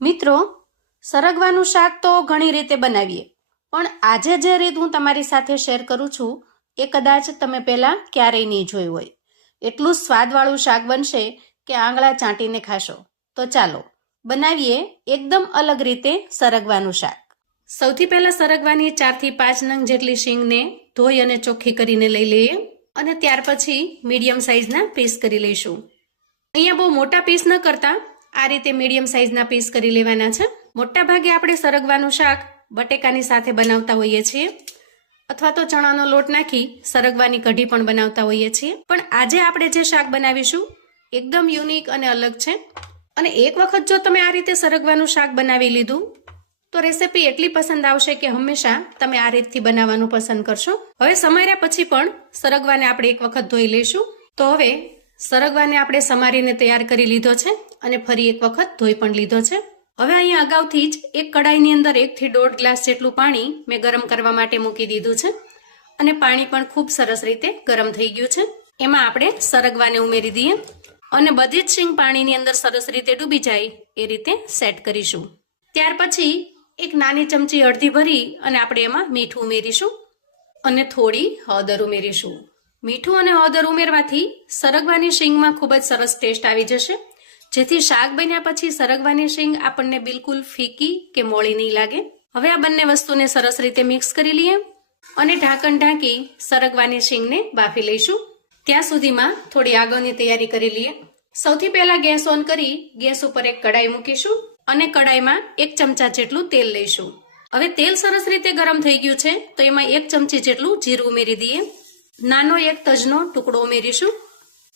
મિત્રો, સરગવાનું શાક તો ઘણી રીતે બનાવીએ, પણ આજે જે રીત હું તમારી સાથે શેર કરું છું એ કદાચ તમે પહેલાં ક્યારેય નહીં જોયું હોય. એટલું સ્વાદવાળું શાક બનશે કે આંગળા ચાટીને ખાશો. તો ચાલો બનાવીએ એકદમ અલગ રીતે સરગવાનું શાક. સૌથી પહેલાં સરગવાની 4 થી 5 નંગ જેટલી શીંગને ધોઈ અને ચોખ્ખી કરીને લઈ લઈએ અને ત્યાર પછી મીડિયમ સાઇઝના પીસ કરી લઈશું. અહીંયા બહુ મોટા પીસ ન કરતા આ રીતે મીડિયમ સાઇઝના પીસ કરી લેવાના છે. મોટા ભાગે આપણે સરગવાનું શાક બટેકાની સાથે બનાવતા હોઈએ છીએ અથવા તો ચણાનો લોટ નાખી સરગવાની કઢી પણ બનાવતા હોઈએ છીએ. પણ આજે આપણે જે શાક બનાવીશું એકદમ યુનિક અને અલગ છે. અને એક વખત જો તમે આ રીતે સરગવાનું શાક બનાવી લીધું તો રેસીપી એટલી પસંદ આવશે કે હંમેશા તમે આ રીતથી બનાવવાનું પસંદ કરશો. હવે સમાર્યા પછી પણ સરગવાને આપણે એક વખત ધોઈ લઈશું. તો હવે સરગવાને આપણે સમારીને તૈયાર કરી લીધો છે અને ફરી એક વખત ધોઈ પણ લીધો છે. હવે અહીંયા અગાઉથી જ એક કડાઈની અંદર 1 થી 1.5 ગ્લાસ જેટલું પાણી મેં ગરમ કરવા માટે મૂકી દીધું છે અને પાણી પણ ખૂબ સરસ રીતે ગરમ થઈ ગયું છે. એમાં આપણે સરગવાને ઉમેરી દઈએ અને બધી જ શીંગ પાણીની અંદર સરસ રીતે ડૂબી જાય એ રીતે સેટ કરીશું. ત્યાર પછી એક નાની ચમચી અડધી ભરી અને આપણે એમાં મીઠું ઉમેરીશું અને થોડી હળદર ઉમેરીશું. મીઠું અને હળદર ઉમેરવાથી સરગવાની શીંગમાં ખૂબ જ સરસ ટેસ્ટ આવી જશે, જેથી શાક બન્યા પછી સરગવાની શીંગ આપણને બિલકુલ ફીકી કે મોળી નહીં લાગે. હવે આ બંને વસ્તુને સરસ રીતે મિક્સ કરી લઈએ અને ઢાંકણ ઢાંકી સરગવાની શીંગને બાફી લઈશું. ત્યાં સુધીમાં થોડી આગળની તૈયારી કરી લઈએ. સૌથી પહેલા ગેસ ઓન કરી ગેસ ઉપર એક કડાઈ મૂકીશું અને કડાઈમાં 1 ચમચા જેટલું તેલ લઈશું. હવે તેલ સરસ રીતે ગરમ થઈ ગયું છે તો એમાં 1 ચમચી જેટલું જીરું ઉમેરી દઈએ. નાનો એક તજનો ટુકડો ઉમેરીશું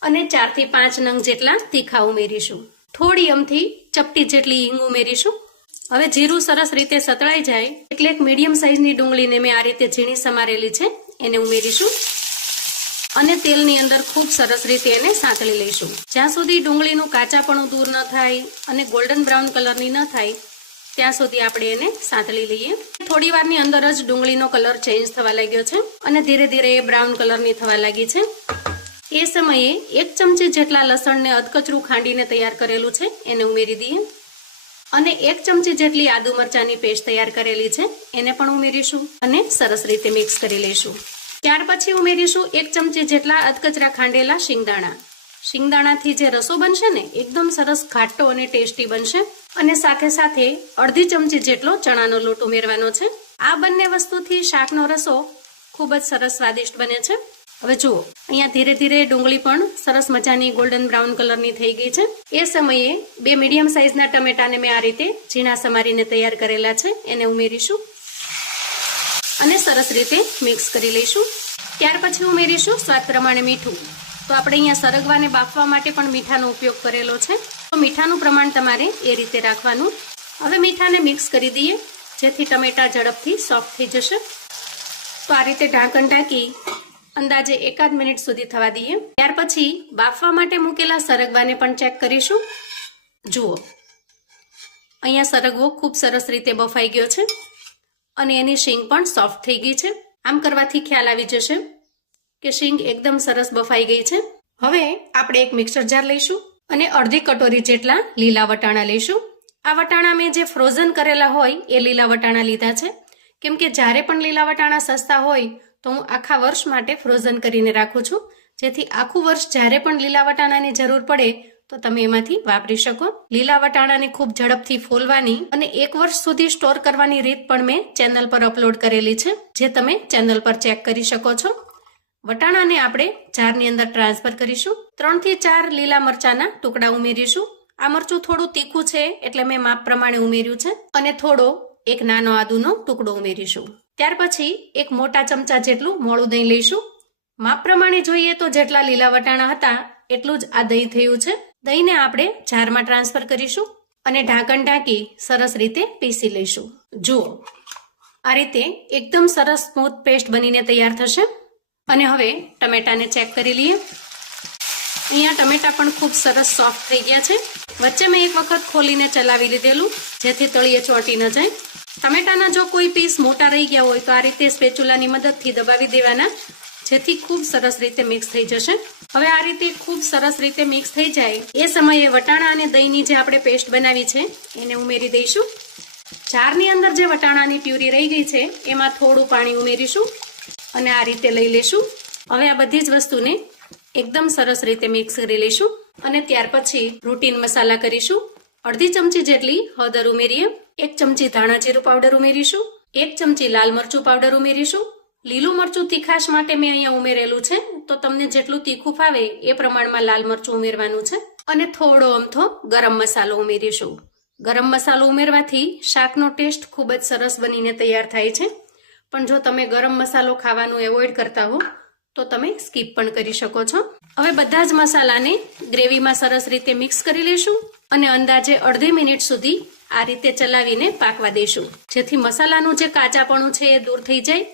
અને 4 થી 5 નંગ જેટલા તીખા ઉમેરીશું. થોડી અમથી ચપટી જેટલી હિંગ ઉમેરીશું. હવે જીરું સરસ રીતે સતળાઈ જાય એટલે એક મીડિયમ સાઇઝની ડુંગળીને મેં આ રીતે ઝીણી સમારેલી છે એને ઉમેરીશું અને તેલની અંદર ખૂબ સરસ રીતે એને સાંતળી લઈશું. જ્યાં સુધી ડુંગળીનું કાચાપણું દૂર ન થાય અને ગોલ્ડન બ્રાઉન કલરની ન થાય ત્યાં સુધી આપણે એને સાંતળી લઈએ. થોડી વારની અંદર જ ડુંગળીનો કલર ચેન્જ થવા લાગ્યો છે અને ધીરે ધીરે એ બ્રાઉન કલરની થવા લાગી છે. એ સમયે 1 ચમચી જેટલા લસણને અધકચરું ખાંડીને તૈયાર કરેલું છે એને ઉમેરી દઈએ અને 1 ચમચી જેટલી આદુ મરચાંની પેસ્ટ તૈયાર કરેલી છે એને પણ ઉમેરીશું અને સરસ રીતે મિક્સ કરી લઈશું. ત્યાર પછી ઉમેરીશું 1 ચમચી જેટલા અધકચરા ખાંડેલા શિંગદાણા. શિંગદાણાથી જે રસો બનશે ને એકદમ સરસ ઘાટો અને ટેસ્ટી બનશે. અને સાથે સાથે અડધી ચમચી જેટલો ચણાનો લોટ ઉમેરવાનો છે. આ બંને વસ્તુથી શાકનો રસો ખૂબ જ સરસ સ્વાદિષ્ટ બને છે. હવે જુઓ, અહીંયા ધીરે ધીરે ડુંગળી પણ સરસ મજાની ગોલ્ડન બ્રાઉન કલરની થઈ ગઈ છે. એ સમયે 2 મીડિયમ સાઇઝના ટમેટાને મેં આ રીતે ઝીણા સમારીને તૈયાર કરેલા છે એને ઉમેરીશું અને સરસ રીતે મિક્સ કરી લઈશું. ત્યાર પછી ઉમેરીશું સ્વાદ પ્રમાણે મીઠું. તો આપણે અહીંયા સરગવાને બાફવા માટે પણ મીઠાનો ઉપયોગ કરેલો છે, તો મીઠાનું પ્રમાણ તમારે એ રીતે રાખવાનું. હવે મીઠાને મિક્સ કરી દઈએ જેથી ટમેટા ઝડપથી સોફ્ટ થઈ જશે. તો આ રીતે ઢાંકણ ઢાંકી અંદાજે 1 મિનિટ સુધી થવા દઈએ. ત્યાર પછી બાફવા માટે મૂકેલા સરગવાને પણ ચેક કરીશું. જુઓ, અહીંયા સરગવો ખૂબ સરસ રીતે બફાઈ ગયો છે અને એની શીંગ પણ સોફ્ટ થઈ ગઈ છે. આમ કરવાથી ખ્યાલ આવી જશે કે શીંગ એકદમ સરસ બફાઈ ગઈ છે. હવે આપણે એક મિક્સર જાર લઈશું અને અડધી કટોરી જેટલા લીલા વટાણા લઈશું. આ વટાણા મેં જે ફ્રોઝન કરેલા હોય એ લીલા વટાણા લીધા છે, કેમ કે જ્યારે પણ લીલા વટાણા સસ્તા હોય તો હું આખા વર્ષ માટે ફ્રોઝન કરીને રાખું છું, જેથી આખું વર્ષ જ્યારે પણ લીલા વટાણાની જરૂર પડે તો તમે એમાંથી વાપરી શકો. લીલા વટાણાને ખૂબ ઝડપથી ફોલવાની અને 1 વર્ષ સુધી સ્ટોર કરવાની રીત પણ મેં ચેનલ પર અપલોડ કરેલી છે, જે તમે ચેનલ પર ચેક કરી શકો છો. વટાણાને આપણે જારની અંદર ટ્રાન્સફર કરીશું. 3 થી 4 લીલા મરચાના ટુકડા ઉમેરીશું. આ મરચું થોડું તીખું છે એટલે મેં માપ પ્રમાણે ઉમેર્યું છે અને થોડો એક નાનો આદુનો ટુકડો ઉમેરીશું. ત્યાર પછી એક મોટા ચમચા જેટલું મોળું દહીં લઈશું. માપ પ્રમાણે જોઈએ તો જેટલા લીલા વટાણા હતા એટલું જ આ દહીં થયું છે. દહીંને આપણે જારમાં ટ્રાન્સફર કરીશું અને ઢાંકણ ઢાંકી સરસ રીતે પીસી લઈશું. જુઓ, આ રીતે એકદમ સરસ સ્મૂથ પેસ્ટ બનીને તૈયાર થશે. અને હવે ટમેટાને ચેક કરી લઈએ. અહીંયા ટમેટા પણ ખૂબ સરસ સોફ્ટ થઈ ગયા છે. વચ્ચે મેં એક વખત ખોલીને ચલાવી લીધેલું જેથી તળિયે ચોંટી ન જાય. ટમેટાના જો કોઈ પીસ મોટા રહી ગયા હોય તો આ રીતે સ્પેચ્યુલાની મદદથી દબાવી દેવાના, જેથી ખૂબ સરસ રીતે મિક્સ થઈ જશે. હવે આ રીતે ખૂબ સરસ રીતે મિક્સ થઈ જાય એ સમયે વટાણા અને દહીંની જે આપણે પેસ્ટ બનાવી છે એને ઉમેરી દઈશું. જારની અંદર જે વટાણાની પ્યુરી રહી ગઈ છે એમાં થોડું પાણી ઉમેરીશું અને આ રીતે લઈ લેશું. હવે આ બધી જ વસ્તુને એકદમ સરસ રીતે મિક્સ કરી લઈશું અને ત્યાર પછી રૂટીન મસાલા કરીશું. અડધી ચમચી જેટલી હળદર ઉમેરીએ, 1 ચમચી ધાણા જીરું પાવડર ઉમેરીશું, 1 ચમચી લાલ મરચું પાવડર ઉમેરીશું. લીલું મરચું તીખાશ માટે મેં અહીંયા ઉમેરેલું છે, તો તમને જેટલું તીખું ફાવે એ પ્રમાણમાં લાલ મરચું ઉમેરવાનું છે. અને થોડો અમથો ગરમ મસાલો ઉમેરીશું. ગરમ મસાલો ઉમેરવાથી શાકનો ટેસ્ટ ખૂબ જ સરસ બનીને તૈયાર થાય છે. પણ જો તમે ગરમ મસાલો ખાવાનું એવોઇડ કરતા હો તો તમે સ્કીપ પણ કરી શકો છો. હવે બધા જ મસાલાને ગ્રેવીમાં સરસ રીતે મિક્સ કરી લઈશું અને અંદાજે અડધી મિનિટ સુધી આ રીતે ચલાવીને પાકવા દઈશું, જેથી મસાલાનું જે કાચાપણું છે એ દૂર થઈ જાય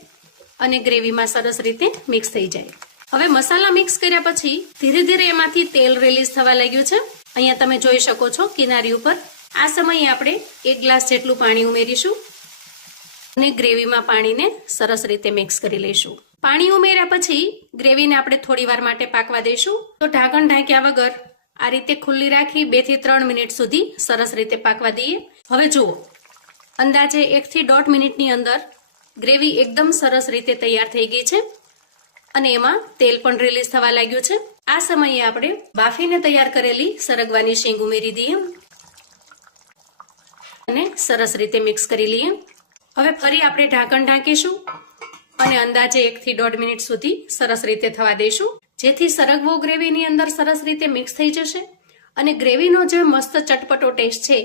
અને ગ્રેવીમાં સરસ રીતે મિક્સ થઈ જાય. હવે મસાલા મિક્સ કર્યા પછી ધીરે ધીરે એમાંથી તેલ રિલીઝ થવા લાગ્યું છે. અહીંયા તમે જોઈ શકો છો કિનારી ઉપર. આ સમયે આપણે 1 ગ્લાસ જેટલું પાણી ઉમેરીશું અને ગ્રેવીમાં પાણીને સરસ રીતે મિક્સ કરી લઈશું. પાણી ઉમેર્યા પછી ગ્રેવીને આપણે થોડી વાર માટે પાકવા દઈશું. તો ઢાંકણ ઢાંક્યા વગર આ રીતે ખુલ્લી રાખી 2 થી 3 મિનિટ સુધી સરસ રીતે પાકવા દઈએ. હવે જુઓ, અંદાજે 1 થી 1.5 મિનિટની અંદર ગ્રેવી એકદમ સરસ રીતે તૈયાર થઈ ગઈ છે અને એમાં તેલ પણ રિલીઝ થવા લાગ્યું છે. આ સમયે આપણે બાફીને તૈયાર કરેલી સરગવાની શીંગ ઉમેરી દઈએ અને સરસ રીતે મિક્સ કરી લઈએ. હવે ફરી આપણે ઢાંકણ ઢાંકીશું અને અંદાજે 1 થી 1.5 મિનિટ સુધી સરસ રીતે થવા દઈશું, જેથી સરગવો ગ્રેવીની અંદર સરસ રીતે મિક્સ થઈ જશે અને ગ્રેવીનો જે મસ્ત ચટપટો ટેસ્ટ છે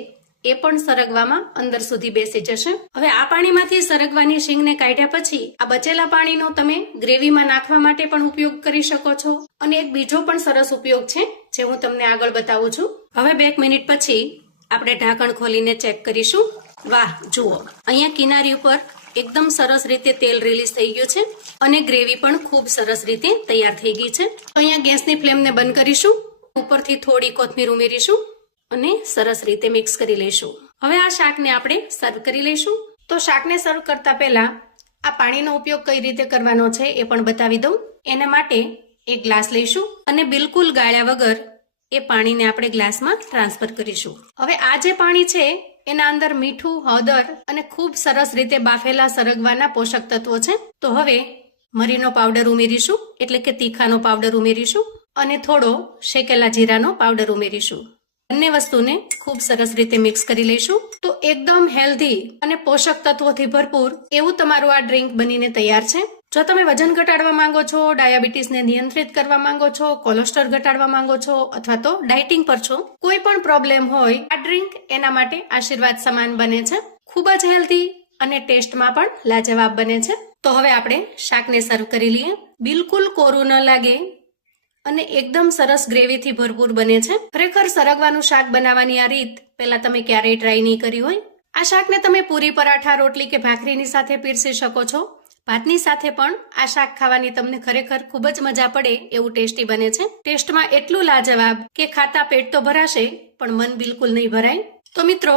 એ પણ સરગવામાં અંદર સુધી બેસી જશે. હવે આ પાણીમાંથી સરગવાની શીંગને કાઢ્યા પછી આ બચેલા પાણીનો તમે ગ્રેવીમાં નાખવા માટે પણ ઉપયોગ કરી શકો છો અને એક બીજો પણ સરસ ઉપયોગ છે જે હું તમને આગળ બતાવું છું. હવે 2 મિનિટ પછી આપણે ઢાંકણ ખોલીને ચેક કરીશું. વાહ, જુઓ, અહીંયા કિનારી ઉપર એકદમ સરસ રીતે તેલ રિલીઝ થઈ ગયું છે અને ગ્રેવી પણ ખૂબ સરસ રીતે તૈયાર થઈ ગઈ છે. તો અહીંયા ગેસની ફ્લેમને બંધ કરીશું, ઉપરથી થોડી કોથમીર ઉમેરીશું અને સરસ રીતે મિક્સ કરી લઈશું. હવે આ શાકને આપણે સર્વ કરી લઈશું. તો શાકને સર્વ કરતા પહેલા આ પાણીનો ઉપયોગ કઈ રીતે કરવાનો છે એ પણ બતાવી દઉં. એના માટે 1 ગ્લાસ લઈશું અને બિલકુલ ગાળ્યા વગર એ પાણીને આપણે ગ્લાસમાં ટ્રાન્સફર કરીશું. હવે આ જે પાણી છે એના અંદર મીઠું, હળદર અને ખૂબ સરસ રીતે બાફેલા સરગવાના પોષક તત્વો છે. તો હવે મરીનો પાવડર ઉમેરીશું, એટલે કે તીખાનો પાવડર ઉમેરીશું અને થોડો શેકેલા જીરાનો પાવડર ઉમેરીશું. બંને વસ્તુને ખૂબ સરસ રીતે મિક્સ કરી લઈશું. તો એકદમ હેલ્ધી અને પોષક તત્વોથી ભરપૂર એવું તમારું આ ડ્રિંક બનીને તૈયાર છે. જો તમે વજન ઘટાડવા માંગો છો, ડાયાબિટીસને નિયંત્રિત કરવા માંગો છો, કોલેસ્ટ્રોલ ઘટાડવા માંગો છો અથવા તો ડાયટિંગ પર છો, કોઈ પણ પ્રોબ્લેમ હોય, આ ડ્રિંક એના માટે આશીર્વાદ સમાન બને છે. ખૂબ જ હેલ્ધી અને ટેસ્ટમાં પણ લાજવાબ બને છે. તો હવે આપણે શાકને સર્વ કરી લઈએ. બિલકુલ કોરું ન લાગે અને એકદમ સરસ ગ્રેવીથી ભરપૂર બને છે. ખરેખર સરગવાનું શાક બનાવવાની આ રીત પહેલા તમે ક્યારેય ટ્રાય નહીં કરી હોય. આ શાકને તમે પૂરી, પરાઠા, રોટલી કે ભાખરીની સાથે પીરસી શકો છો. ભાતની સાથે પણ આ શાક ખાવાની તમને ખરેખર ખૂબ જ મજા પડે એવું ટેસ્ટી બને છે. ટેસ્ટમાં એટલું લાજવાબ કે ખાતા પેટ તો ભરાશે પણ મન બિલકુલ નહીં ભરાય. તો મિત્રો,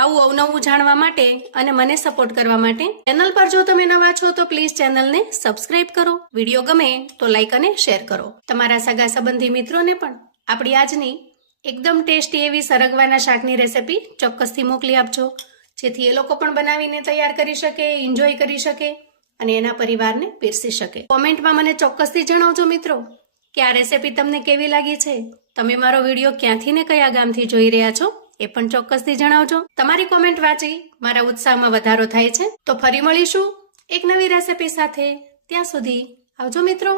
આવું અવનવું જાણવા માટે અને મને સપોર્ટ કરવા માટે ચેનલ પર જો તમે નવા છો તો પ્લીઝ ચેનલને સબસ્ક્રાઇબ કરો. વિડીયો ગમે તો લાઈક અને શેર કરો. તમારા સગા સંબંધી મિત્રોને પણ આપણી આજની એકદમ ટેસ્ટી એવી સરગવાના શાકની રેસિપી ચોક્કસથી મોકલી આપજો, જેથી એ લોકો પણ બનાવીને તૈયાર કરી શકે, એન્જોય કરી શકે અને એના પરિવારને પીરસી શકે. કોમેન્ટમાં મને ચોક્કસથી જણાવજો મિત્રો કે આ રેસિપી તમને કેવી લાગી છે. તમે મારો વિડીયો ક્યાંથી ને કયા ગામથી જોઈ રહ્યા છો એ પણ ચોક્કસથી જણાવજો. તમારી કોમેન્ટ વાંચી મારા ઉત્સાહમાં વધારો થાય છે. તો ફરી મળીશું એક નવી રેસિપી સાથે. ત્યાં સુધી આવજો મિત્રો.